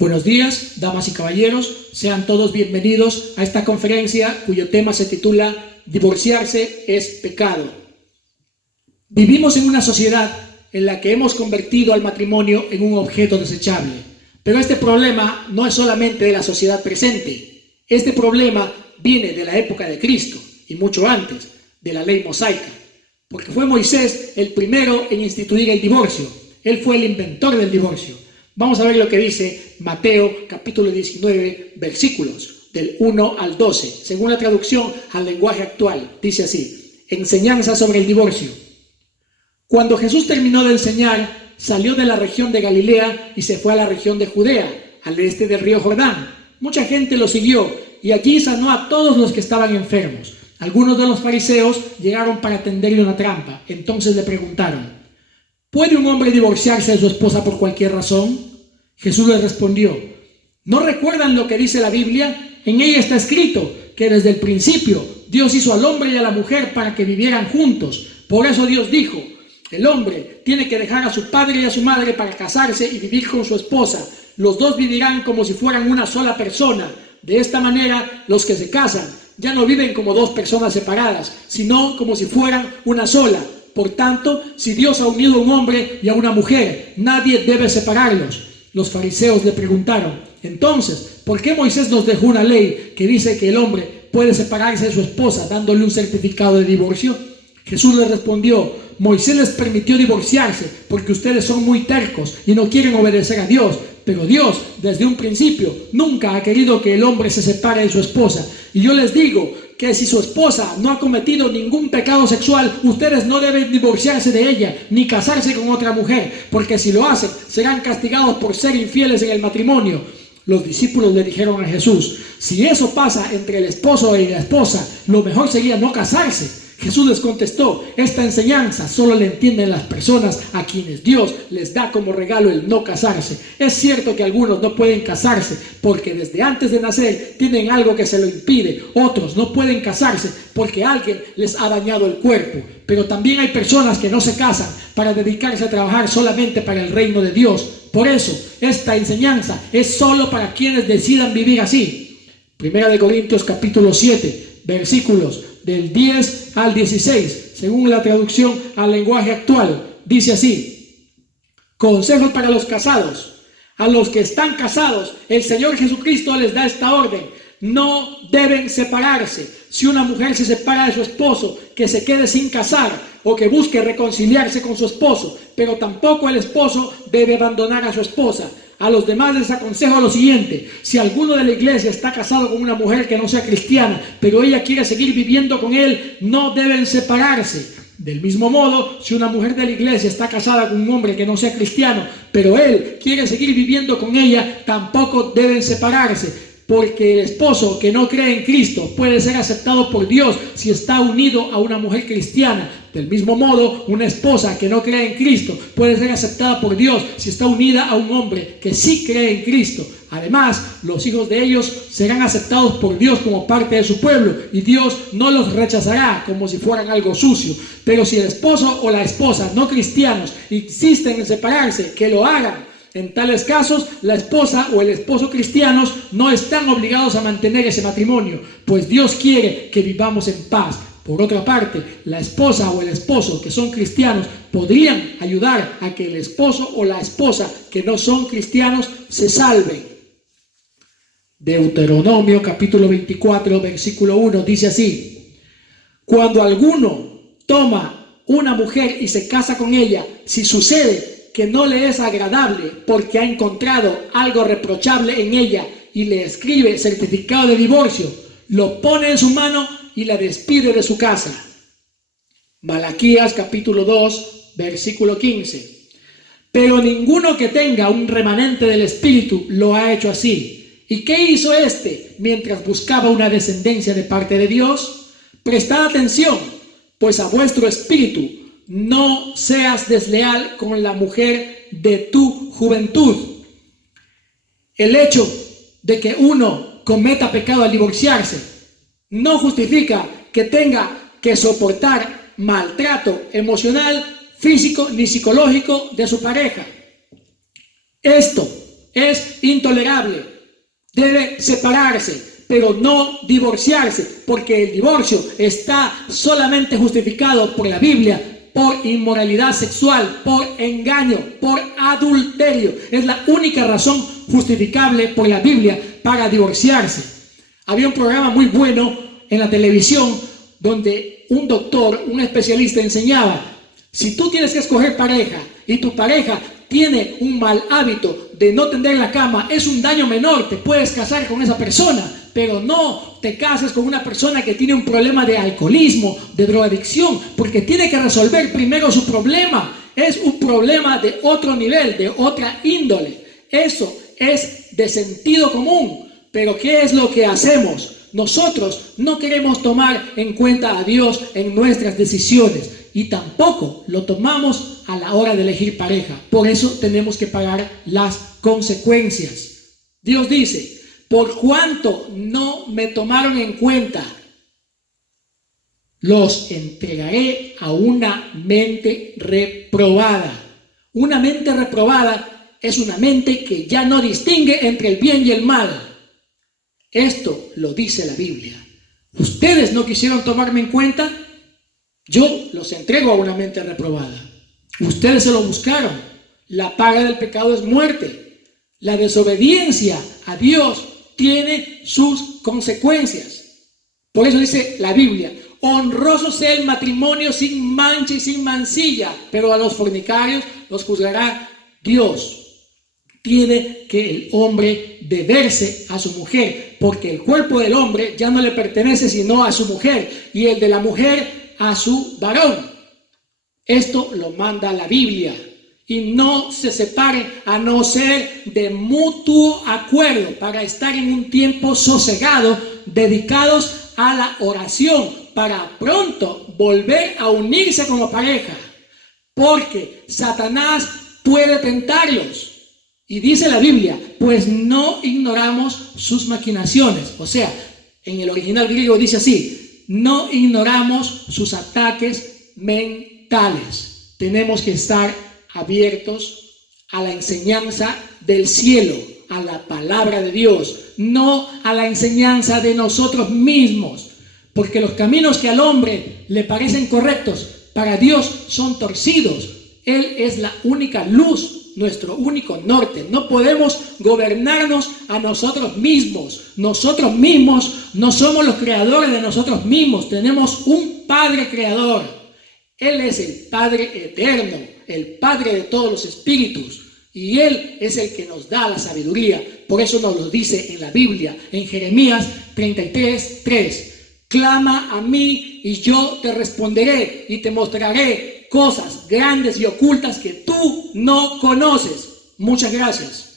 Buenos días, damas y caballeros, sean todos bienvenidos a esta conferencia cuyo tema se titula Divorciarse es pecado. Vivimos en una sociedad en la que hemos convertido al matrimonio en un objeto desechable, pero este problema no es solamente de la sociedad presente. Este problema viene de la época de Cristo y mucho antes de la ley mosaica, porque fue Moisés el primero en instituir el divorcio. Él fue el inventor del divorcio. Vamos a ver lo que dice Mateo capítulo 19, versículos del 1 al 12. Según la traducción al lenguaje actual, dice así: enseñanza sobre el divorcio. Cuando Jesús terminó de enseñar, salió de la región de Galilea y se fue a la región de Judea, al este del río Jordán. Mucha gente lo siguió y allí sanó a todos los que estaban enfermos. Algunos de los fariseos llegaron para tenderle una trampa. Entonces le preguntaron: ¿puede un hombre divorciarse de su esposa por cualquier razón? Jesús les respondió: ¿no recuerdan lo que dice la Biblia? En ella está escrito que desde el principio Dios hizo al hombre y a la mujer para que vivieran juntos. Por eso Dios dijo: el hombre tiene que dejar a su padre y a su madre para casarse y vivir con su esposa. Los dos vivirán como si fueran una sola persona. De esta manera, los que se casan ya no viven como dos personas separadas, sino como si fueran una sola. Por tanto, si Dios ha unido a un hombre y a una mujer, nadie debe separarlos. Los fariseos le preguntaron: entonces, ¿por qué Moisés nos dejó una ley que dice que el hombre puede separarse de su esposa dándole un certificado de divorcio? Jesús les respondió: Moisés les permitió divorciarse porque ustedes son muy tercos y no quieren obedecer a Dios. Pero Dios, desde un principio, nunca ha querido que el hombre se separe de su esposa. Y yo les digo que si su esposa no ha cometido ningún pecado sexual, ustedes no deben divorciarse de ella, ni casarse con otra mujer, porque si lo hacen, serán castigados por ser infieles en el matrimonio. Los discípulos le dijeron a Jesús: si eso pasa entre el esposo y la esposa, lo mejor sería no casarse. Jesús les contestó: esta enseñanza solo la entienden las personas a quienes Dios les da como regalo el no casarse. Es cierto que algunos no pueden casarse porque desde antes de nacer tienen algo que se lo impide. Otros no pueden casarse porque alguien les ha dañado el cuerpo. Pero también hay personas que no se casan para dedicarse a trabajar solamente para el reino de Dios. Por eso, esta enseñanza es solo para quienes decidan vivir así. Primera de Corintios capítulo 7, versículos del 10 al 16, según la traducción al lenguaje actual, dice así: consejos para los casados. A los que están casados, el Señor Jesucristo les da esta orden: no deben separarse. Si una mujer se separa de su esposo, que se quede sin casar o que busque reconciliarse con su esposo, pero tampoco el esposo debe abandonar a su esposa. A los demás les aconsejo lo siguiente: si alguno de la iglesia está casado con una mujer que no sea cristiana, pero ella quiere seguir viviendo con él, no deben separarse. Del mismo modo, si una mujer de la iglesia está casada con un hombre que no sea cristiano, pero él quiere seguir viviendo con ella, tampoco deben separarse. Porque el esposo que no cree en Cristo puede ser aceptado por Dios si está unido a una mujer cristiana. Del mismo modo, una esposa que no cree en Cristo puede ser aceptada por Dios si está unida a un hombre que sí cree en Cristo. Además, los hijos de ellos serán aceptados por Dios como parte de su pueblo y Dios no los rechazará como si fueran algo sucio. Pero si el esposo o la esposa no cristianos insisten en separarse, que lo hagan. En tales casos, la esposa o el esposo cristianos no están obligados a mantener ese matrimonio, pues Dios quiere que vivamos en paz. Por otra parte, la esposa o el esposo que son cristianos podrían ayudar a que el esposo o la esposa que no son cristianos se salven. Deuteronomio capítulo 24, versículo 1 dice así: cuando alguno toma una mujer y se casa con ella, si sucede que no le es agradable porque ha encontrado algo reprochable en ella y le escribe certificado de divorcio, lo pone en su mano y la despide de su casa. Malaquías capítulo 2, versículo 15. Pero ninguno que tenga un remanente del Espíritu lo ha hecho así. ¿Y qué hizo este mientras buscaba una descendencia de parte de Dios? Prestad atención, pues a vuestro espíritu no seas desleal con la mujer de tu juventud. El hecho de que uno cometa pecado al divorciarse no justifica que tenga que soportar maltrato emocional, físico ni psicológico de su pareja. Esto es intolerable. Debe separarse, pero no divorciarse, porque el divorcio está solamente justificado por la Biblia, por inmoralidad sexual, por engaño, por adulterio. Es la única razón justificable por la Biblia para divorciarse. Había un programa muy bueno en la televisión donde un doctor, un especialista enseñaba: si tú tienes que escoger pareja y tu pareja tiene un mal hábito de no tender la cama, es un daño menor, te puedes casar con esa persona, pero no te cases con una persona que tiene un problema de alcoholismo, de drogadicción, porque tiene que resolver primero su problema. Es un problema de otro nivel, de otra índole. Eso es de sentido común. Pero ¿qué es lo que hacemos? Nosotros no queremos tomar en cuenta a Dios en nuestras decisiones y tampoco lo tomamos a la hora de elegir pareja. Por eso tenemos que pagar las consecuencias. Dios dice: por cuanto no me tomaron en cuenta, los entregaré a una mente reprobada. Una mente reprobada es una mente que ya no distingue entre el bien y el mal. Esto lo dice la Biblia. Ustedes no quisieron tomarme en cuenta, yo los entrego a una mente reprobada. Ustedes se lo buscaron. La paga del pecado es muerte. La desobediencia a Dios tiene sus consecuencias. Por eso dice la Biblia: honroso sea el matrimonio sin mancha y sin mancilla, pero a los fornicarios los juzgará Dios. Tiene que el hombre deberse a su mujer, porque el cuerpo del hombre ya no le pertenece sino a su mujer, y el de la mujer a su varón. Esto lo manda la Biblia. Y no se separen a no ser de mutuo acuerdo, para estar en un tiempo sosegado, dedicados a la oración, para pronto volver a unirse como pareja, porque Satanás puede tentarlos. Y dice la Biblia: pues no ignoramos sus maquinaciones. O sea, en el original griego dice así: no ignoramos sus ataques mentales. Tenemos que estar abiertos a la enseñanza del cielo, a la palabra de Dios, no a la enseñanza de nosotros mismos, porque los caminos que al hombre le parecen correctos, para Dios son torcidos. Él es la única luz, nuestro único norte. No podemos gobernarnos a nosotros mismos. Nosotros mismos no somos los creadores de nosotros mismos. Tenemos un Padre creador. Él es el Padre eterno, el Padre de todos los espíritus, y Él es el que nos da la sabiduría. Por eso nos lo dice en la Biblia, en Jeremías 33:3: clama a mí y yo te responderé y te mostraré cosas grandes y ocultas que tú no conoces. Muchas gracias.